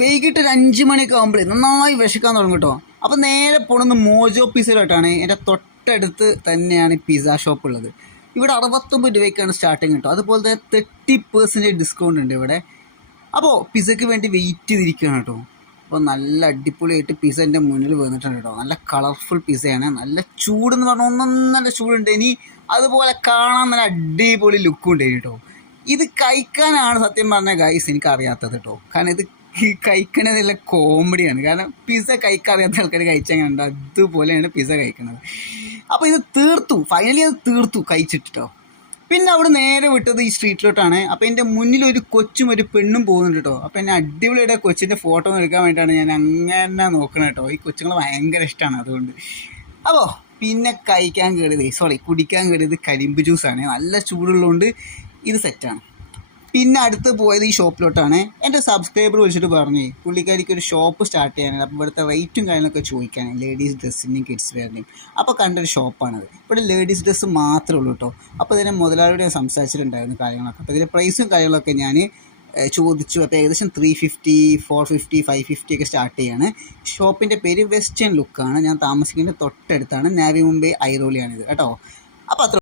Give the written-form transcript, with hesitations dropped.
വൈകിട്ട് ഒരു 5 മണിയൊക്കെ ആകുമ്പോഴേ നന്നായി വിശക്കാൻ തുടങ്ങും കേട്ടോ. അപ്പോൾ നേരെ പോണത് മോജോ പിസയിലോട്ടാണ്. എൻ്റെ തൊട്ടടുത്ത് തന്നെയാണ് പിസ്സ ഷോപ്പ് ഉള്ളത്. ഇവിടെ 69 രൂപയ്ക്കാണ് സ്റ്റാർട്ടിങ് കേട്ടോ. അതുപോലെ തന്നെ 30% ഡിസ്കൗണ്ട് ഉണ്ട് ഇവിടെ. അപ്പോൾ പിസ്സയ്ക്ക് വേണ്ടി വെയിറ്റ് ചെയ്തിരിക്കുകയാണ് കേട്ടോ. അപ്പോൾ നല്ല അടിപൊളിയായിട്ട് പിസ്സ എൻ്റെ മുന്നിൽ വന്നിട്ടുണ്ട് കേട്ടോ. നല്ല കളർഫുൾ പിസ്സയാണ്. നല്ല ചൂടെന്ന് പറഞ്ഞാൽ ഒന്നൊന്നല്ല ചൂടുണ്ട്. ഇനി അതുപോലെ കാണാൻ നല്ല അടിപൊളി ലുക്കും ഉണ്ട് കേട്ടോ. ഇത് കഴിക്കാനാണ് സത്യം പറഞ്ഞ ഗൈസ് എനിക്ക് അറിയാത്തത് കേട്ടോ. കാരണം ഇത് കഴിക്കണത് നല്ല കോമഡിയാണ്. കാരണം പിസ്സ കഴിക്കാറിയാത്ത ആൾക്കാർ കഴിച്ചങ്ങനെ ഉണ്ട്, അതുപോലെയാണ് പിസ്സ കഴിക്കുന്നത്. അപ്പോൾ ഇത് ഫൈനലി അത് തീർത്തു കഴിച്ചിട്ടോ. പിന്നെ അവിടെ നേരെ വിട്ടത് ഈ സ്ട്രീറ്റിലോട്ടാണ്. അപ്പോൾ എൻ്റെ മുന്നിൽ ഒരു കൊച്ചും ഒരു പെണ്ണും പോകുന്നുണ്ട് കേട്ടോ. അപ്പോൾ എന്നെ അടിപൊളിയുടെ കൊച്ചിൻ്റെ ഫോട്ടോ ഒന്ന് എടുക്കാൻ വേണ്ടിയിട്ടാണ് ഞാൻ അങ്ങനെ നോക്കണം കേട്ടോ. ഈ കൊച്ചുങ്ങളെ ഭയങ്കര ഇഷ്ടമാണ് അതുകൊണ്ട്. അപ്പോൾ പിന്നെ കുടിക്കാൻ കയറിയത് കരിമ്പ് ജ്യൂസാണ്. നല്ല ചൂടുള്ളതുകൊണ്ട് ഇത് സെറ്റാണ്. പിന്നെ അടുത്ത് പോയത് ഈ ഷോപ്പിലോട്ടാണ്. എൻ്റെ സബ്സ്ക്രൈബർ വിളിച്ചിട്ട് പറഞ്ഞു പുള്ളിക്കാരിക്ക് ഒരു ഷോപ്പ് സ്റ്റാർട്ട് ചെയ്യാനാണ്. അപ്പോൾ ഇവിടുത്തെ റേറ്റും കാര്യങ്ങളൊക്കെ ചോദിക്കാൻ, ലേഡീസ് ഡ്രസ്സിൻ്റെയും കിഡ്സ് വെയറിൻ്റെയും. അപ്പോൾ കണ്ടൊരു ഷോപ്പാണത്. ഇവിടെ ലേഡീസ് ഡ്രസ്സ് മാത്രമേ ഉള്ളൂ കേട്ടോ. അപ്പോൾ ഇതിനെ മുതലാളിയോട് ഞാൻ സംസാരിച്ചിട്ടുണ്ടായിരുന്നു കാര്യങ്ങളൊക്കെ. അപ്പോൾ ഇതിൻ്റെ പ്രൈസും കാര്യങ്ങളൊക്കെ ഞാൻ ചോദിച്ചു. അപ്പോൾ ഏകദേശം 350, 450, 550 ഒക്കെ സ്റ്റാർട്ട് ചെയ്യാണ്. ഷോപ്പിൻ്റെ പേര് വെസ്റ്റേൺ ലുക്കാണ്. ഞാൻ താമസിക്കുന്നതിൻ്റെ തൊട്ടടുത്താണ്. നാവി മുംബൈ ഐറോളിയാണിത് കേട്ടോ. അപ്പോൾ അത്ര